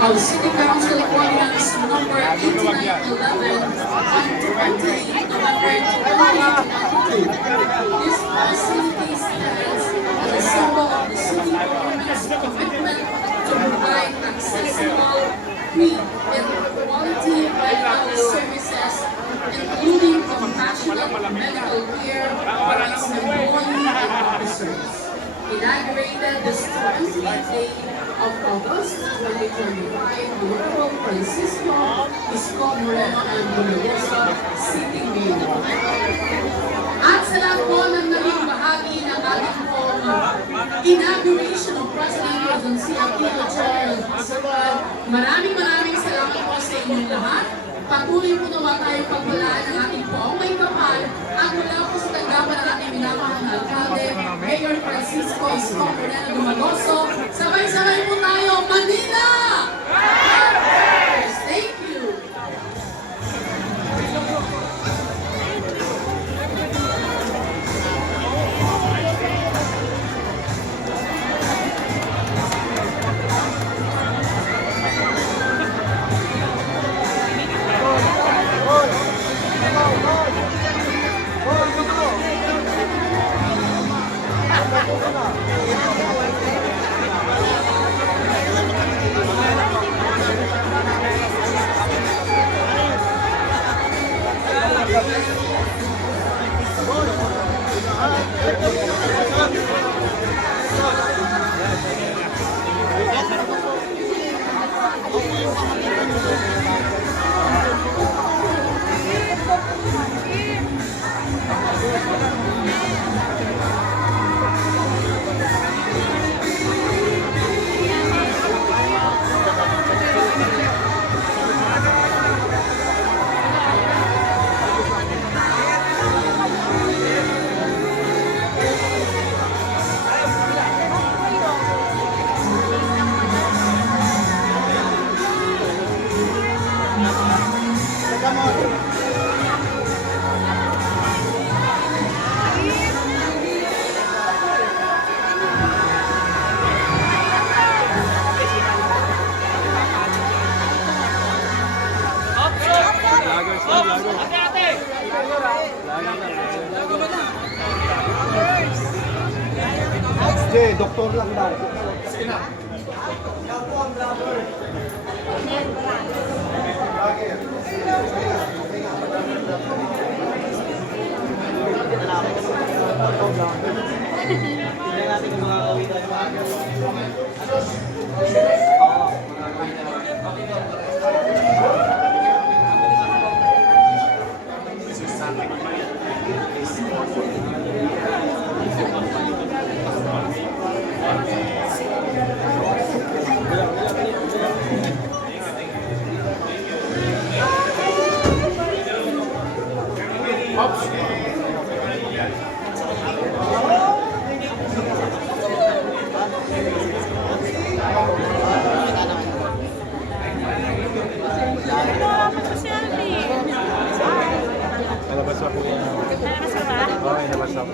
of City Council Ordinance Number 8911 on 28 November 2022. This facility stands as a symbol of the city government's commitment to provide accessible, free, and quality medical services, including compassionate medical care for its employees and officers. Inaugurated this 28th day of August 2025, Honorable Francisco Isko Moreno and Bulosa, City Mayor. At sa lahat po ng naging bahagi ng ating pong inauguration of President Rodoncy Aquino General Hospital, maraming salamat po sa inyong lahat. Patuloy po naman tayo pagwalaan ng ating poong may kapal at mula po sa tanggapan ng ating minamahal na alkalde, Mayor Francisco Isko Moreno Dumagoso. Sabay-sabay po tayo, Manila! Thank you! Hindi, doktor lang daw. Nalabas ako yan. Nalabas ka ba? Oo, nalabas ako.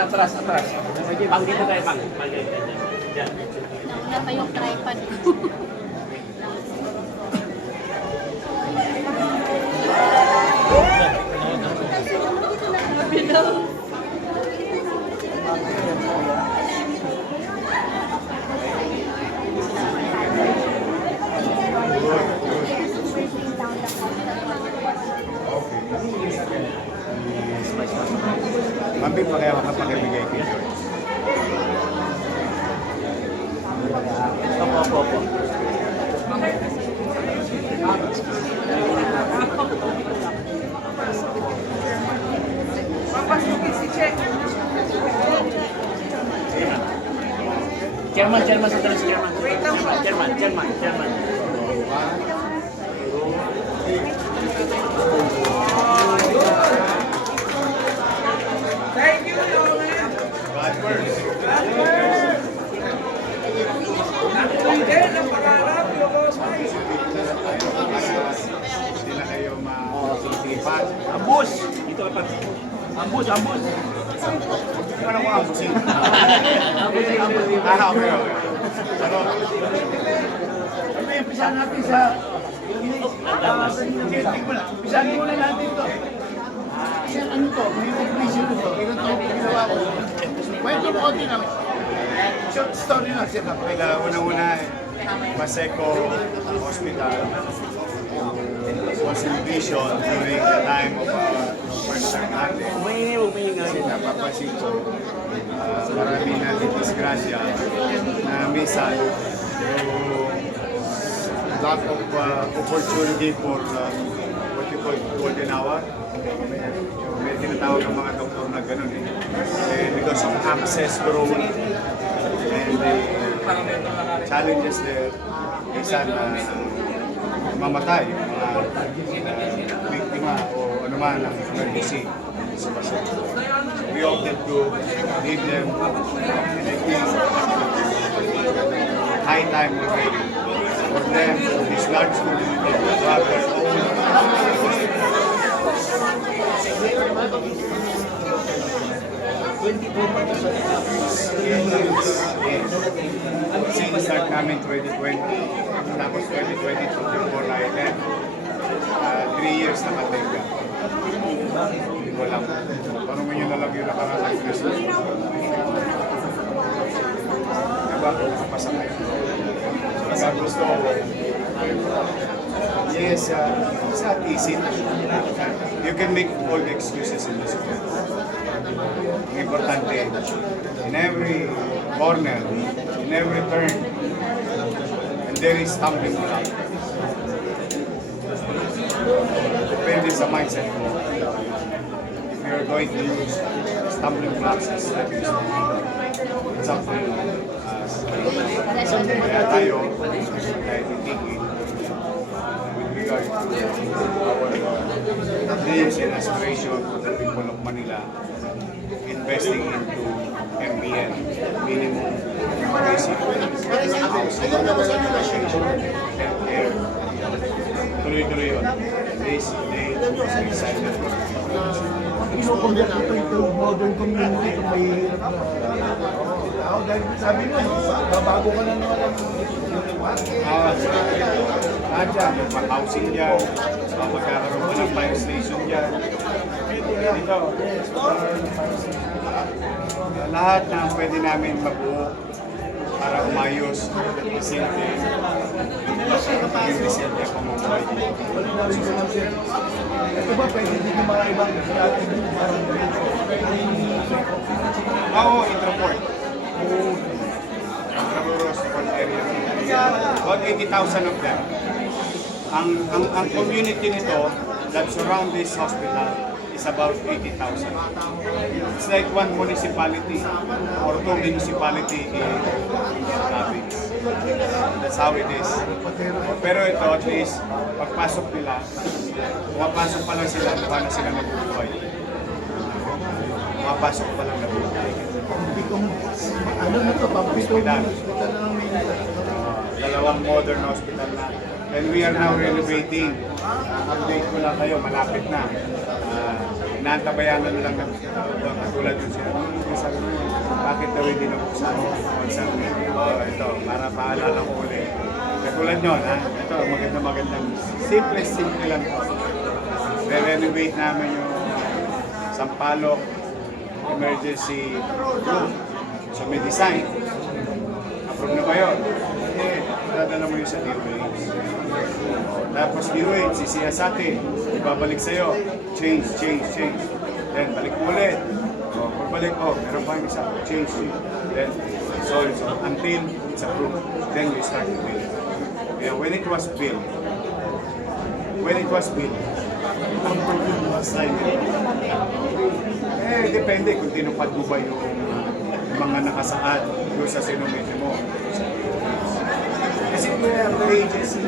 Atras. Pang dito tayo, pang. Diyan. Nauna pa yung tripod ko. Mambit pa kaya makapakibigay ko yun. Opo. Chairman, sa talas, Chairman. God first. Hindi na kayo ma-sisipan. Ambus! Dito ka pa. Ambus! Ano ko ambusin? Okay. Ano? Umpisahan natin sa... Umpisahan muna natin ito. Ano to? May conclusion ito. Ilan to ginawa ko? Kwento mo konti lang. Short story lang siya. Unang-una, Paseco Hospital was envisioned during the time of first term natin. Kasi napapansin ko, marami natin disgrasya na minsan yung lack of opportunity for what you call golden hour. May tinatawag ng mga doktor na gano'n eh. Because of access growth and the challenges there, minsan mamatay yung mga biktima o ano man ang emergency sa pasyente. We opted to leave them, and I think high time already for them, this large community, to have their own Yes. Since start namin 2020, tapos 2022 before I left, 3 years nakatenga. Hindi ko alam. Tanungin nyo na lang yung nakarating Christmas. Diba? Nakapasakay. Kaya gusto ko. Yes, it's not easy. You can make all the excuses in this world. Ang importante, in every corner, in every turn, and there is stumbling block. Depende sa mindset mo. If you're going to use stumbling blocks as stepping stones, it's up to you. Kaya tayo, kahit itigil, with regard to our dreams and aspirations for the people of Manila, investing into MBN, minimum basic housing, education, healthcare. Tuloy-tuloy yun. This day, I'm excited. Kinukulit ito modern community, ito mahihirap na. Ako dahil sabi mo, babago ka na naman Dyan, housing dyan, magkakaroon ka ng fire station dyan. Dito, lahat na pwede namin mabuo para umayos, pasyente, yung pasyente ako mabuhay dito. Ito ba pwede dito mga ibang dati Oo, Introport. Intramuros area. About 80,000 of them. Ang community nito that surround this hospital is is about 80,000. It's like one municipality or two municipality in province. That's how it is. Pero ito, at least, pagpasok nila, pumapasok pa lang sila, mukha na sila nabubuhay. Pumapasok pa lang nabubuhay. Ano na to, pampitong Hospital. hospital na ng Manila. Dalawang modern hospital na. And we are now renovating. Update ko lang kayo, malapit na. Inaantabayan na lang ng katulad yun siya. Sabi mo, bakit daw hindi nabuksan? Ito, para paalala ko ulit. Katulad nyo, ha? Ito, magandang. Simple lang po. Re-renovate namin yung Sampaloc emergency room. So may design. Approve na ba yun? Dadala mo yun sa DOH. Tapos DOH, sisiya sa atin. Ibabalik sa'yo. Change. Then balik mo ulit. Pagbalik, meron pa yung isa. Change. Then solve. So until it's approved, then we start to build. Yeah, when it was built, ang problem was assignment. Depende kung tinupad mo ba yung mga nakasaad doon sa sinumiti mo. Kasi we have the agency.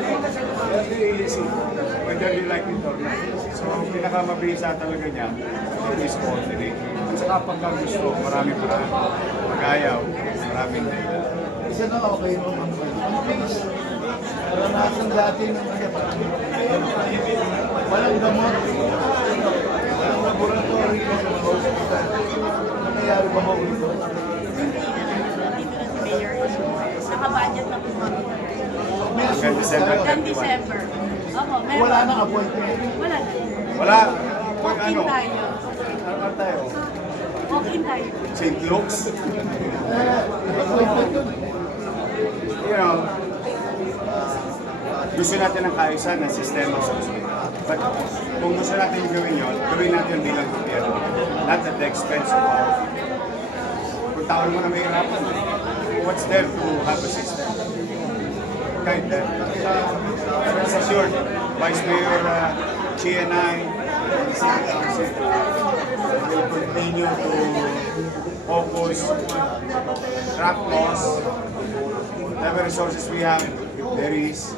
Whether you like it or not. So, pinakamabisa talaga niya is coordinating. At saka pagka gusto, maraming paraan. Magayaw, maraming data. Isa na okay mo, ang case. Karanasan dati ng walang gamot. Walang laboratory ng hospital. Nangyayari ba mo ito? Naka-budget na po. Hanggang December Hanggang 31. December. Opo, meron. Wala nang appointment. Wala na. Wala. Walk-in tayo. Ano tayo? Walk-in tayo. St. Luke's? Appointment yun. You know, gusto natin ang kaayusan ng sistema sa ospital. But kung gusto natin gawin yun, gawin natin bilang gobyerno. Not at the expense of our people. Kung tao naman na may hirapan, what's there to have a system? Kahit that. Rest assured, Vice Mayor Chi and I will continue to focus, track costs, whatever resources we have, if there is,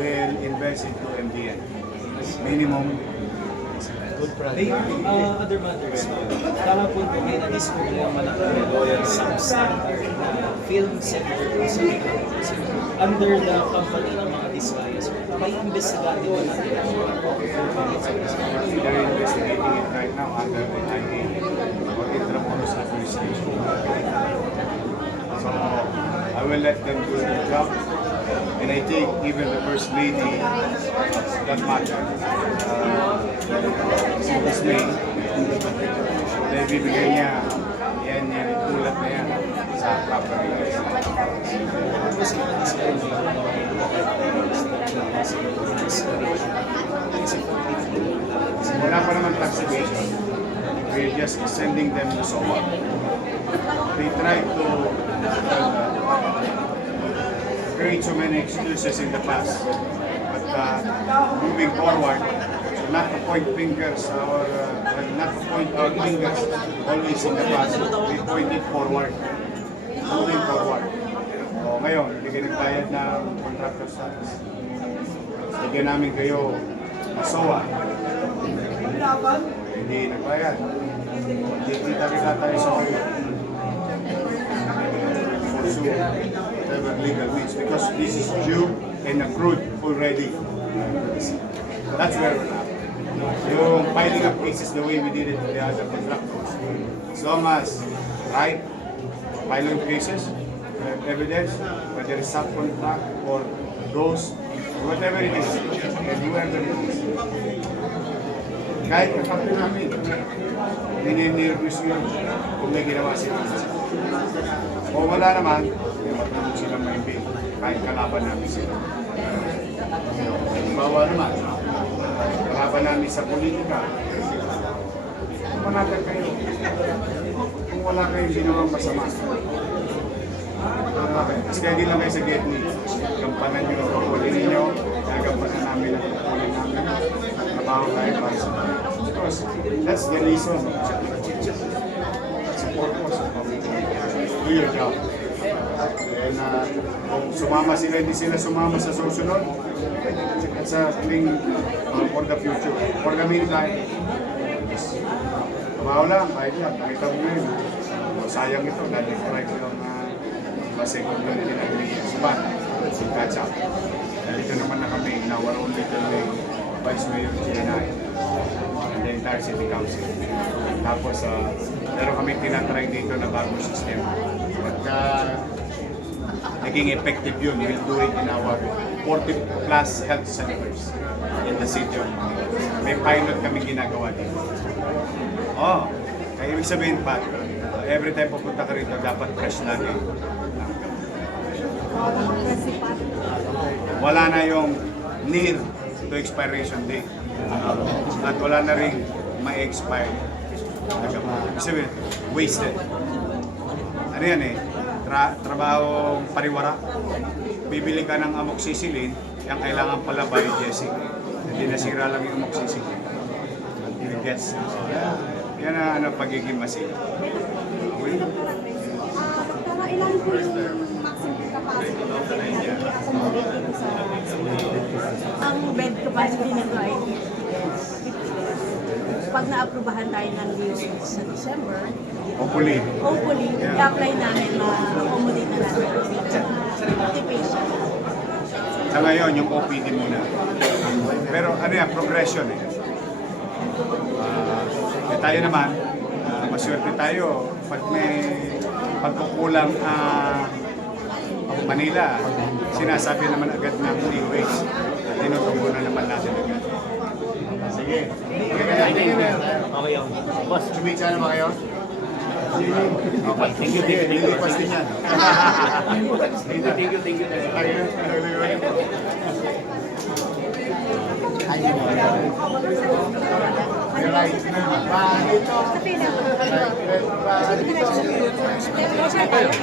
will invest into MDN. Minimum. Other matters, tama po po may na-discover yung malaki loyal substandard na film center sa Philippines. Under the company ng mga Discayas, may investigate ba natin ang mga They're investigating it right now under the IA or Intramuros Administration. So I will let them do their job. And I think even the First Lady, that matter, si Miss May, dahil bibigay niya yan ulat na yan sa proper release. Wala pa naman tax evasion. We're just sending them to SOA. They try to create so many excuses in the past. But moving forward, so not to point fingers not to point our fingers always in the past. We point it forward. Moving forward. O ngayon, hindi kayo nagbayad ng contractor's tax. Lagyan namin kayo na SOA. Hindi nagbayad. Hindi kita tayo sa kayo. Pursue whatever legal means because this is due and accrued already. That's where we're at. Yung piling up cases the way we did it with the other contractors. As long as, right, piling up cases, evidence, whether it's subcontract or those, whatever it is, and whoever it is. Kahit kakampi namin, nininervous yun kung may ginawa sila. O wala naman, matulog silang maimbig kahit kalaban namin sila. Bawa naman, kalaban namin sa politika. Manatag kayo. Kung wala kayong ginawang masama. Steady lang kayo sa get me. Gampanan nyo ang pagpuli ninyo. Nagampanan namin ang pagpuli namin. Trabaho tayo para sa because that's the reason. That's the purpose of do your job. And kung sumama sila, hindi sila sumama sa susunod, that's a thing for the future. For the meantime, trabaho lang, kahit yan, nakita mo ngayon. Sayang ito, na-describe ko yung second doon pinag-iiyak sa ban, si Katsa. Dito naman na kami, in our own little way, Vice Mayor GNI, and the entire City Council. Tapos, meron kami tinatry dito na bagong sistema. Pagka naging effective yun, we'll do it in our 40 plus health centers in the city of Manila. May pilot kami ginagawa dito. Oh, kaya ibig sabihin pa, every time pupunta ka rito, dapat fresh lagi. Wala na yung near to expiration date. At wala na rin ma-expire. Ibig sabihin, wasted. Ano yan eh, trabahong pariwara. Bibili ka ng amoxicillin, yung kailangan pala by Jesse. Hindi nasira lang yung amoxicillin. Until it gets. Yan ang pagiging masin. Pero ilan po yung maximum capacity ng bed dito sa Ang bed capacity nito ay 50. Pag naaprubahan tayo ng leave sa December, Hopefully. i-apply namin ma-accommodate na natin ang patient. Sa ngayon, yung OPD muna. Pero ano yan, progression eh. Tayo naman, maswerte tayo pag may pagkukulang Manila, sinasabi naman agad ng leeways. Tinutugunan naman natin agad. Sige. Okay yung boss. Chumicha na ba kayo? Thank you, thank you. Lilipas din yan. Thank you. Right.